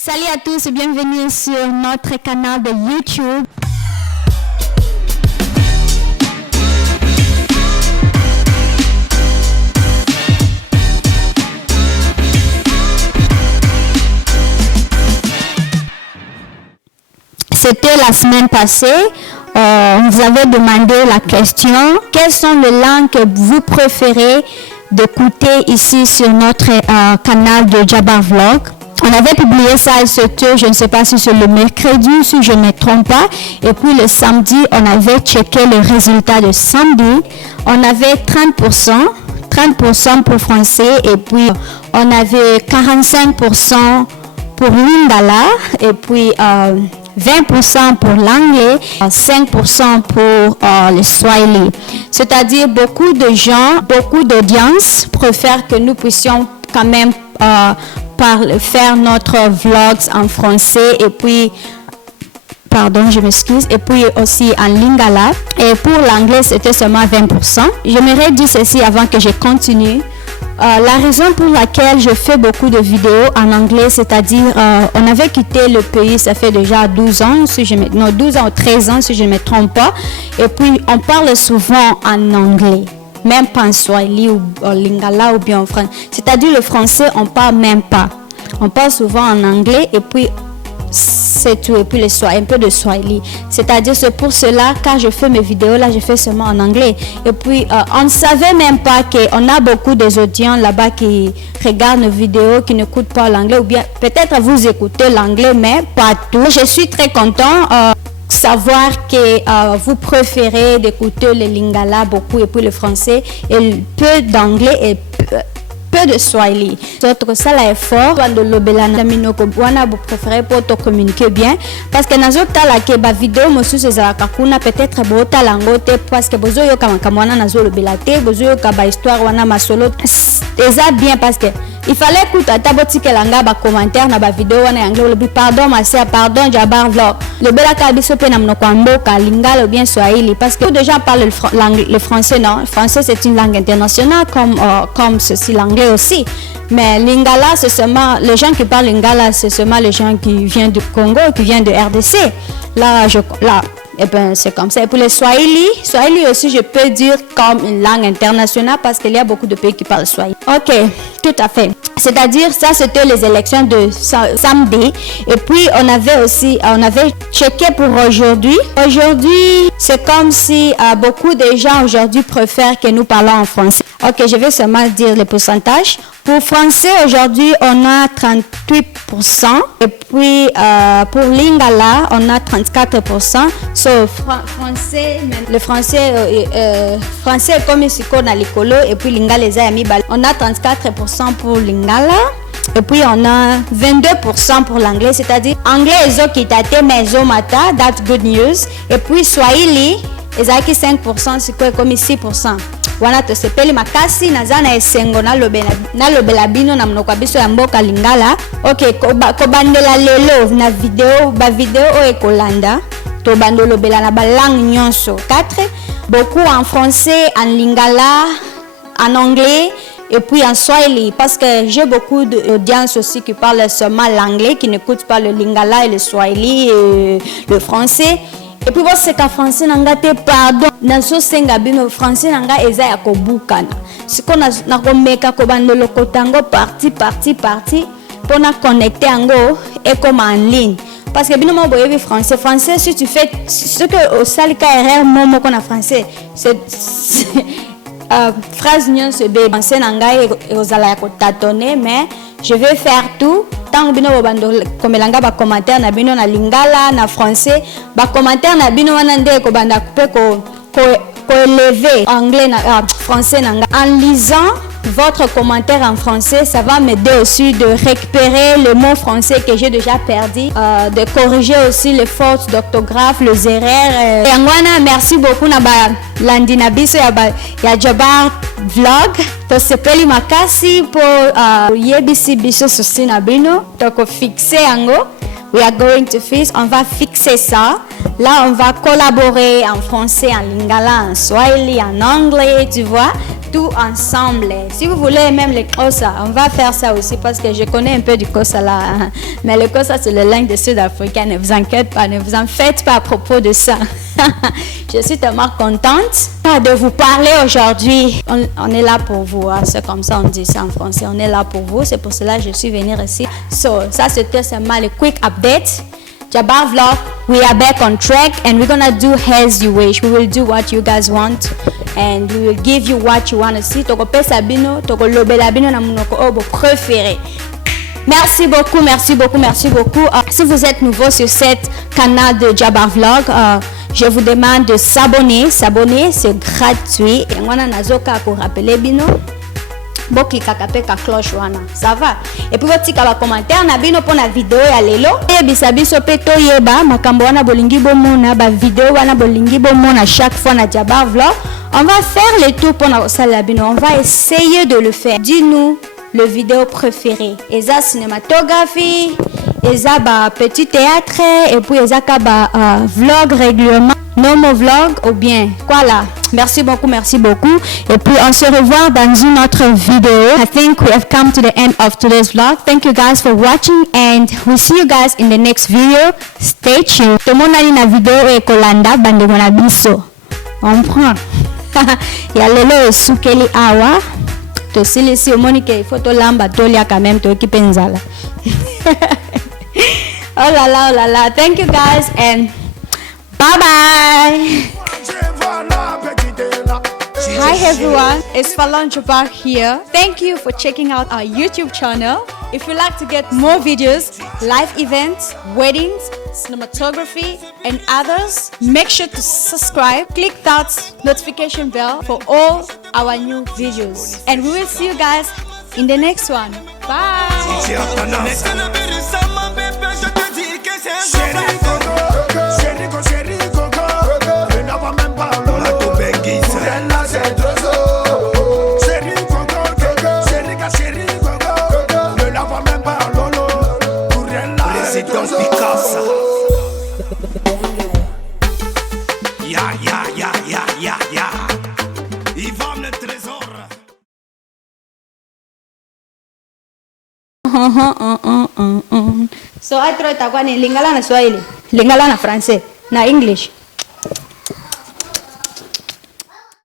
Salut à tous et bienvenue sur notre canal de YouTube. C'était la semaine passée. On vous avait demandé la question, quelles sont les langues que vous préférez d'écouter ici sur notre canal de Jabbar Vlog. On avait publié ça, je ne sais pas si c'est le mercredi, si je ne me trompe pas. Et puis le samedi, on avait checké le résultat de samedi. On avait 30% pour français et puis on avait 45% pour lingala et puis 20% pour l'anglais, 5% pour le swahili. C'est-à-dire beaucoup de gens, beaucoup d'audience préfèrent que nous puissions quand même faire notre vlogs en français et puis, pardon, je m'excuse, et puis aussi en lingala. Et pour l'anglais, c'était seulement 20%. J'aimerais dire ceci avant que je continue. La raison pour laquelle je fais beaucoup de vidéos en anglais, c'est-à-dire on avait quitté le pays, ça fait déjà 12 ans, 12 ans ou 13 ans si je ne me trompe pas. Et puis on parle souvent en anglais, même pas en swahili ou en lingala ou bien en français. C'est-à-dire le français, on parle même pas. On parle souvent en anglais et puis c'est tout, et puis un peu de swahili. C'est-à-dire c'est pour cela quand je fais mes vidéos là, je fais seulement en anglais. Et puis on ne savait même pas qu'on a beaucoup des audients là-bas qui regardent nos vidéos, qui n'écoutent pas l'anglais, ou bien peut-être vous écoutez l'anglais, mais pas tout. Je suis très content savoir que vous préférez d'écouter le lingala beaucoup et puis le français et peu d'anglais et peu de swahili. Notre salle est fort de l'obelana minoko wana vous préférez pour te communiquer bien parce que nazo tala ke ba vidéo mosusu za kakuna peut-être bota langote parce que bozo yo kama kamwana nazo lobelate bozo yo ka ba histoire wana masolo eza bien parce que il fallait écouter à taboti que langa ba commentaire na ba vidéo wana anglais le pardon ma sœur pardon Jabbar Vlog le bela ka biso pe na mnoko mboka lingala ou bien swahili parce que déjà parle le français. Non, le français c'est une langue internationale comme ceci l'anglais aussi, mais lingala c'est seulement les gens qui parlent lingala, c'est seulement les gens qui viennent du Congo, qui viennent de RDC. Là et ben c'est comme ça. Et pour les swahili aussi je peux dire comme une langue internationale parce qu'il y a beaucoup de pays qui parlent swahili. Ok, tout à fait. C'est-à-dire ça c'était les élections de samedi et puis on avait checké pour aujourd'hui. Aujourd'hui c'est comme si beaucoup de gens aujourd'hui préfèrent que nous parlons en français. Ok, je vais seulement dire les pourcentages. Pour français aujourd'hui on a 38% et puis pour lingala on a 34%. Le français comme ici qu'on a l'écolo et puis lingala les amis on a 34% pour lingala et puis on a 22% pour l'anglais, c'est-à-dire anglais ezo kitate mezo mata, that's good news, et puis swahili ezaki 5%, c'est quoi comme 6%. Wana to sepeli makasi nazana esengo na lobela bino na mnoko biso ya mboka lingala. OK, ko bandela lelo na video o ekolanda to bandolo bela na ba langue nyonso 4, beaucoup en français, en lingala, en anglais et puis en swahili parce que j'ai beaucoup d'audience aussi qui parlent seulement l'anglais, qui n'écoutent pas le lingala et le swahili et le français. Et puis c'est qu'en français nanga te pardon nazo senga bino français nanga eza ya kobukana siko na komeka ko bandolo kotango parti pour na connecter ango et comme en ligne parce que bino mo boyebi français si tu fais ce que au salika erreur momo qu'on a français c'est phrase nyon se be français nanga et ozala ya ko tâtonner mais je vais faire tout. Tant bino bando komelanga ba commentaire na bino na lingala na français ba commentaire na bino wana nde ko banda ko élever anglais na français nanga en lisant votre commentaire en français, ça va m'aider aussi de récupérer le mot français que j'ai déjà perdu, de corriger aussi les fautes d'orthographe, les erreurs. Et angwana, merci beaucoup na ba landina biso ya Jabbar Vlog. To sepeli makasi pour yebisi biso sosi na bino. To ko fixer ango. We are going to fix. On va fixer ça. Là, on va collaborer en français, en lingala, en swahili, en anglais, tu vois. tout ensemble. Si vous voulez même les Xhosa, on va faire ça aussi parce que je connais un peu du Xhosa là. Mais le Xhosa c'est la langue des Sud-Africains. Ne vous inquiétez pas, ne vous en faites pas à propos de ça. Je suis tellement contente de vous parler aujourd'hui. On est là pour vous. Hein. C'est comme ça on dit ça en français. On est là pour vous. C'est pour cela que je suis venue ici. So, ça c'était seulement le quick update. Jabbar Vlog, we are back on track and we're gonna do as you wish. We will do what you guys want and we will give you what you want to see. Toko pesa bino, toko lobela bino na munoko obo préféré. Merci beaucoup, merci beaucoup, merci beaucoup. Si vous êtes nouveau sur cette canal de Jabbar Vlog, je vous demande de s'abonner. S'abonner, c'est gratuit. Et moi, nazoka pour rappeler bino. Bon cliquer la cloche wana ça va et puis votre tika ba commentaire na bino pour la vidéo ya lelo et bisabiso peto yeba makambo wana bolingi bomona ba vidéo wana bolingi bomona chaque fois na Jabbar Vlog on va faire le tout pour na sala bino on va essayer de le faire dis-nous le vidéo préféré eza cinématographie eza ba petit théâtre et puis eza ka ba vlog régulièrement normal vlog ou bien voilà. Merci beaucoup et puis on se revoit dans une autre vidéo. I think we have come to the end of today's vlog. Thank you guys for watching and we'll see you guys in the next video. Stay tuned. Tout le monde a une vidéo et kolanda bande mona biso. On prend. Ya lelo sukeli awa. To silisi omonike photo lamba tolia quand même to kipenzala. Oh la la. Thank you guys and bye bye. Hi everyone, it's Falon Jabbar here. Thank you for checking out our YouTube channel. If you'd like to get more videos, live events, weddings, cinematography and others, make sure to subscribe, click that notification bell for all our new videos. And we will see you guys in the next one. Bye! So I try to go in Lingala na Swahili, Lingala na Francais, na English.